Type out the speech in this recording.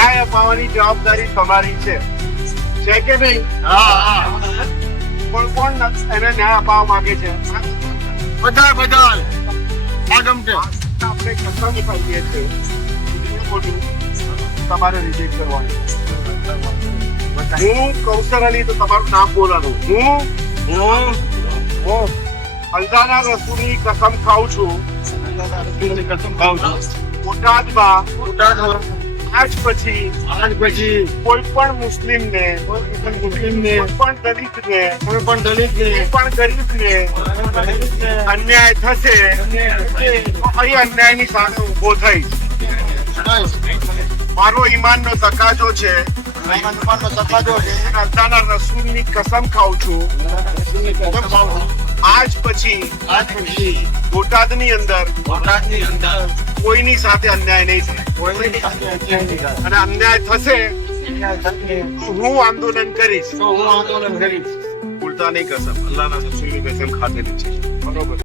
અપાવવાની જવાબદારી તમારી છે. છે કે નહીં? કોણ કોણ એને ન્યાય અપાવવા માંગે છે? બધા બધા આગમ છે આપણે કસમ કરીએ છીએ. તમારે રિજેક્ટ કરવાનું હું કૌશલ અલી તો તમારું નામ બોલવાનું હું? હું? હું. અલ્લાહના રસુની કસમ ખાઉં છું. કસમ ખાઉં છું. બોટાદમાં બોટાદ આજ પછી આજ પછી કોઈ પણ મુસ્લિમને, કોઈ પણ મુસ્લિમને, કોઈ પણ દલિતને, કોઈ પણ દલિતને, કોઈ પણ ગરીબને અન્યાય થશે અહીં અન્યાયની સામે ઊભો થઈ મારો ઈમાનનો તકાજો છે. અલ્લાહના ખાઉં છું કસમ ખાઉં છું. આજ પછી આજ પછી બોટાદની અંદર બોટાદની અન્યાય થાય કોઈની સાથે અન્યાય નહીં થાય. અને અન્યાય થશે અન્યાય થશે. હું આંદોલન કરીશ. હું આંદોલન કરીશ. ભૂલતા નહીં કસમ. અલ્લાહના રસૂલની કસમ ખાતેલી છે. બરોબર.